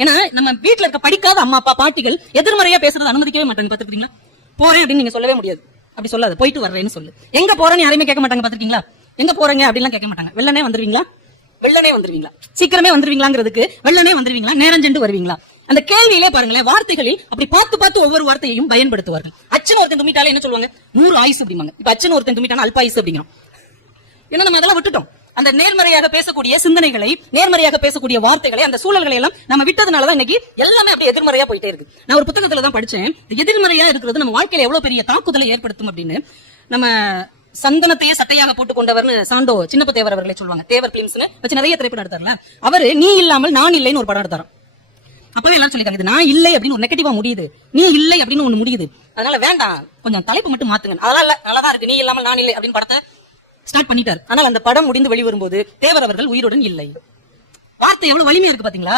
ஏன்னா நம்ம வீட்டுல இருக்க படிக்காத அம்மா அப்பா பாட்டிகள் எதிர்மறையா பேசுறது அனுமதிக்கவே மாட்டாங்க. பாத்துருக்கீங்களா? போறேன் அப்படின்னு நீங்க சொல்லவே முடியாது. அப்படி சொல்லாது, போயிட்டு வர்றேன்னு சொல்லு. எங்க போறேன்னு யாரையுமே கேட்க மாட்டாங்க. பாத்துருக்கீங்களா? எங்க போறீங்க அப்படிலாம் கேட்க மாட்டாங்க. வெள்ளனே வந்துருவீங்களா, வெள்ளனே வந்துருவீங்களா, சீக்கிரமே வந்துருவீங்களாங்கிறதுக்கு வெள்ளனே வந்துருவீங்களா, நேரஞ்சென்று வருவீங்களா, அந்த கேள்வியிலே பாருங்களேன், வார்த்தைகளில் அப்படி பார்த்து பார்த்து ஒவ்வொரு வார்த்தையையும் பயன்படுத்துவார்கள். அச்சன் ஒருத்தன் தும்பிட்டாலே என்ன சொல்லுவாங்க? 100 ஆயுசு அப்படிம்பாங்க. இப்ப அச்சன் ஒருத்தன் தும்பிட்டானா அல்பாயுசு அப்படிங்கிறோம். ஏன்னா நம்ம அதெல்லாம் விட்டுட்டோம். அந்த நேர்மறையாக பேசக்கூடிய சிந்தனைகளை, நேர்மறையாக பேசக்கூடிய வார்த்தைகளை, அந்த சூழல்களை எல்லாம் நம்ம விட்டதுனாலதான் இன்னைக்கு எல்லாமே அப்படி எதிர்மறையா போயிட்டே இருக்கு. நான் ஒரு புத்தகத்துல தான் படிச்சேன், எதிர்மறையா இருக்கிறது நம்ம வாழ்க்கையில எவ்வளவு பெரிய தாக்குதலை ஏற்படுத்தும் அப்படின்னு. நம்ம சந்தனத்தையே சட்டையாக போட்டுக் கொண்டவர்னு சாண்டோ சின்னப்ப தேவர் அவர்களை சொல்லுவாங்க. தேவர் பிலிம்ஸ்னு வச்சு நிறைய திரைப்படம் எடுத்தார்ல. அவரு நீ இல்லாமல் நான் இல்லைன்னு ஒரு படம் எடுத்தாராம். அப்பவே எல்லாரும் சொல்லிட்டாங்க, நான் இல்லை அப்படின்னு ஒரு நெகட்டிவா முடியுது, நீ இல்லை அப்படின்னு ஒண்ணு முடியுது, அதனால வேண்டாம், கொஞ்சம் தலைப்பு மட்டும் மாத்துங்க. அதெல்லாம் இல்ல, நல்லாதான் இருக்கு, நீ இல்லாமல் நான் இல்லை அப்படின்னு படத்தை ஸ்டார்ட் பண்ணிட்டார். ஆனால் அந்த படம் முடிந்து வெளிவரும்போது தேவர் அவர்கள் உயிருடன் இல்லை. வார்த்தை எவ்வளவு வலிமையா இருக்கு பாத்தீங்களா?